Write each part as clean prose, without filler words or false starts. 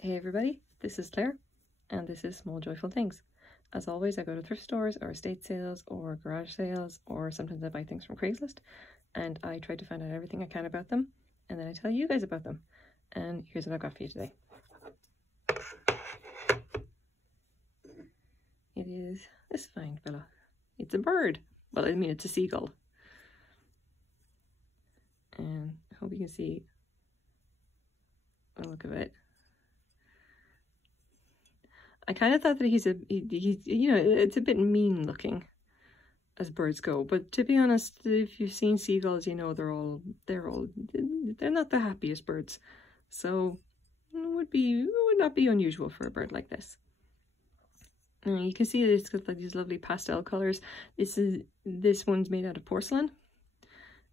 Hey everybody, this is Claire, and this is Small Joyful Things. As always, I go to thrift stores or estate sales or garage sales, or sometimes I buy things from Craigslist, and I try to find out everything I can about them, and then I tell you guys about them. And here's what I've got for you today. It is this fine fella. It's a bird. Well, I mean, it's a seagull. And I hope you can see a look of it. I kind of thought that he's you know, it's a bit mean looking as birds go, but to be honest, if you've seen seagulls, you know they're not the happiest birds, so it would not be unusual for a bird like this. And you can see that it's got like these lovely pastel colors. This one's made out of porcelain.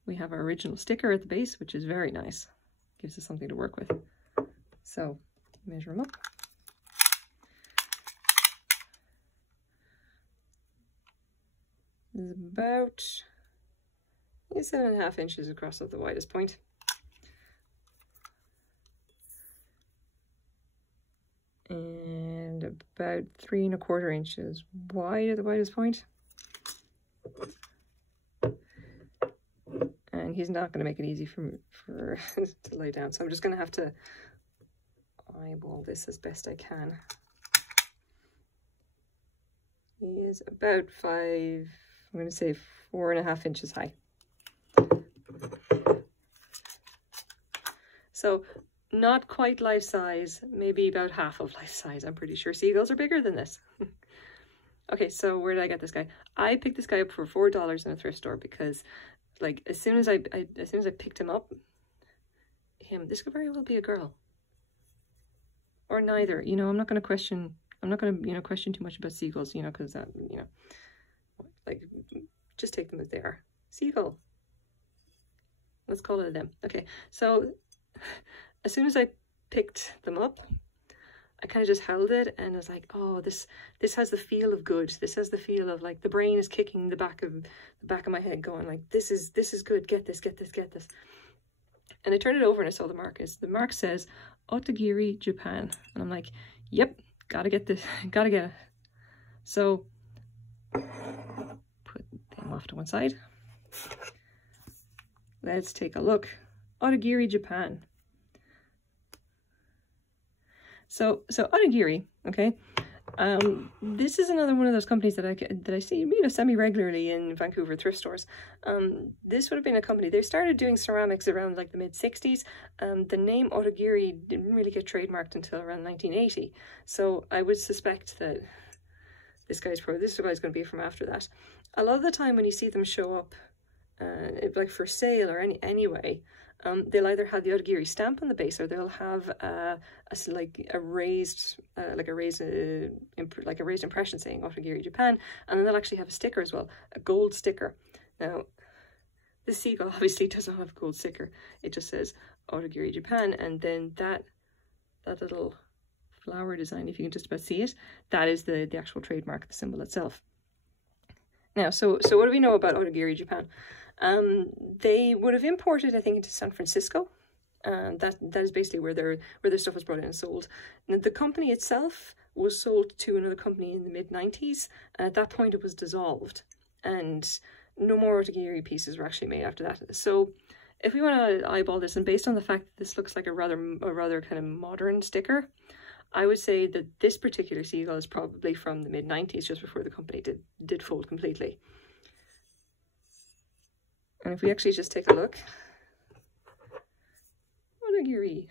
We have our original sticker at the base, which is very nice. Gives us something to work with. So measure them up. This is about 7.5 inches across at the widest point. And about 3¼ inches wide at the widest point. And he's not going to make it easy for to lay down, so I'm just going to have to eyeball this as best I can. He is about 4.5 inches high. So not quite life size, maybe about half of life size. I'm pretty sure seagulls are bigger than this. Okay, so where did I get this guy? I picked this guy up for $4 in a thrift store because, like, as soon as I picked him up, this could very well be a girl. Or neither. You know, I'm not going to question too much about seagulls, you know, because that, you know, like, just take them as they are. Seagull. Let's call it a them. Okay, so as soon as I picked them up, I kind of just held it and I was like, oh, this has the feel of good. This has the feel of, like, the brain is kicking the back of my head, going like, this is good. Get this. And I turned it over and I saw the mark. The mark says Otagiri, Japan, and I'm like, yep, gotta get this, gotta get it. So put them off to one side. Let's take a look. Otagiri, Japan. So Otagiri, okay. This is another one of those companies that I see, you know, semi-regularly in Vancouver thrift stores. This would have been a company, they started doing ceramics around like the mid-60s. The name Otagiri didn't really get trademarked until around 1980. So I would suspect that this guy's going to be from after that. A lot of the time when you see them show up, like for sale or anyway, they'll either have the Otagiri stamp on the base, or they'll have a raised impression saying Otagiri, Japan, and then they'll actually have a sticker as well, a gold sticker. Now, the seagull obviously does not have a gold sticker. It just says Otagiri, Japan, and then that little flower design, if you can just about see it, that is the actual trademark, the symbol itself. Now, so what do we know about Otagiri, Japan? They would have imported, I think, into San Francisco. That is basically where their stuff was brought in and sold. Now, the company itself was sold to another company in the mid-90s, and at that point it was dissolved, and no more Otagiri pieces were actually made after that. So if we want to eyeball this, and based on the fact that this looks like a rather kind of modern sticker, I would say that this particular seagull is probably from the mid-90s, just before the company did fold completely. And if we actually just take a look, Otagiri,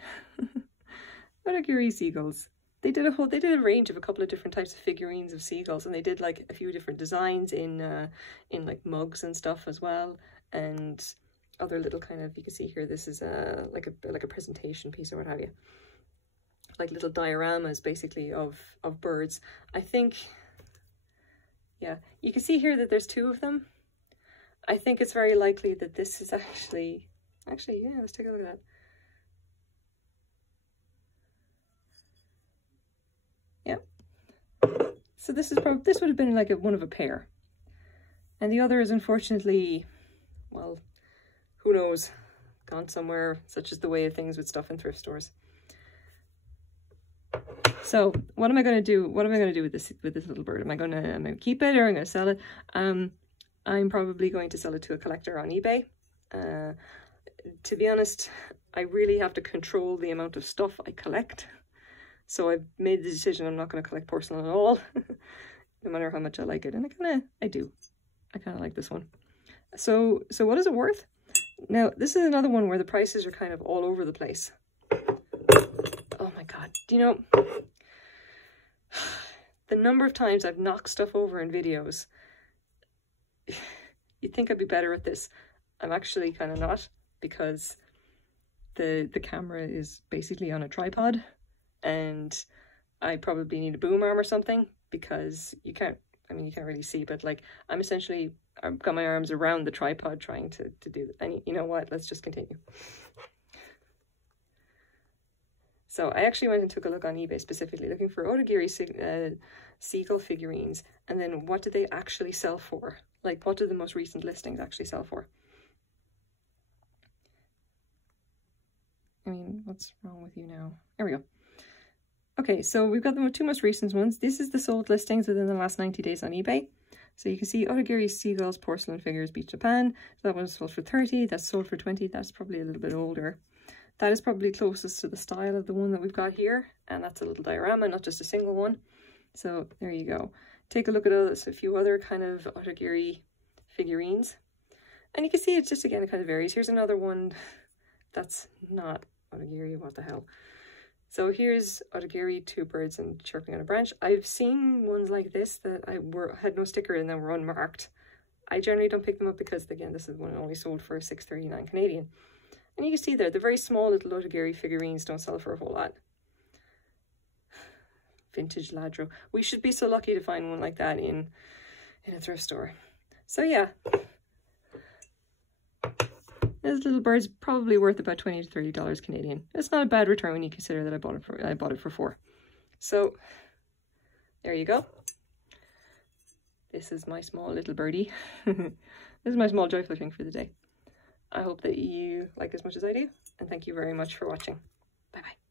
Otagiri seagulls. They did a range of a couple of different types of figurines of seagulls, and they did like a few different designs in like mugs and stuff as well, and other little kind of, you can see here, this is like a presentation piece or what have you, like little dioramas basically of birds. I think, yeah, you can see here that there's 2 of them. I think it's very likely that this is actually, yeah, let's take a look at that. Yeah. So this would have been like one of a pair. And the other is unfortunately, well, who knows, gone somewhere, such is the way of things with stuff in thrift stores. So what am I going to do? What am I going to do with this little bird? Am I going to keep it, or am I going to sell it? I'm probably going to sell it to a collector on eBay. To be honest, I really have to control the amount of stuff I collect. So I've made the decision I'm not going to collect porcelain at all, no matter how much I like it. And I do. I kind of like this one. So what is it worth? Now, this is another one where the prices are kind of all over the place. Oh my God. Do you know, the number of times I've knocked stuff over in videos, you'd think I'd be better at this. I'm actually kind of not, because the camera is basically on a tripod, and I probably need a boom arm or something, because you can't really see, but like I've got my arms around the tripod trying to do that. And you know what, let's just continue. So I actually went and took a look on eBay specifically looking for Otagiri Seagull figurines, and then what do they actually sell for? Like, what do the most recent listings actually sell for? I mean, what's wrong with you now? There we go. Okay, so we've got the two most recent ones. This is the sold listings within the last 90 days on eBay. So you can see Otagiri Seagull's porcelain figures, Beach Japan. So that one's sold for 30, that's sold for 20, that's probably a little bit older. That is probably closest to the style of the one that we've got here, and that's a little diorama, not just a single one. So there you go. Take a look at a few other kind of Otagiri figurines, and you can see it's just, again, it kind of varies. Here's another one that's not Otagiri, what the hell. So here's Otagiri, two birds and chirping on a branch. I've seen ones like this that had no sticker and then were unmarked. I generally don't pick them up because, again, this is one only sold for $6.39 Canadian. And you can see there, the very small little Otagiri figurines don't sell for a whole lot. Vintage Ladro. We should be so lucky to find one like that in a thrift store. So yeah, this little bird's probably worth about $20 to $30 Canadian. It's not a bad return when you consider that I bought it for $4. So there you go. This is my small little birdie. This is my small joyful thing for the day. I hope that you like as much as I do, and thank you very much for watching. Bye bye.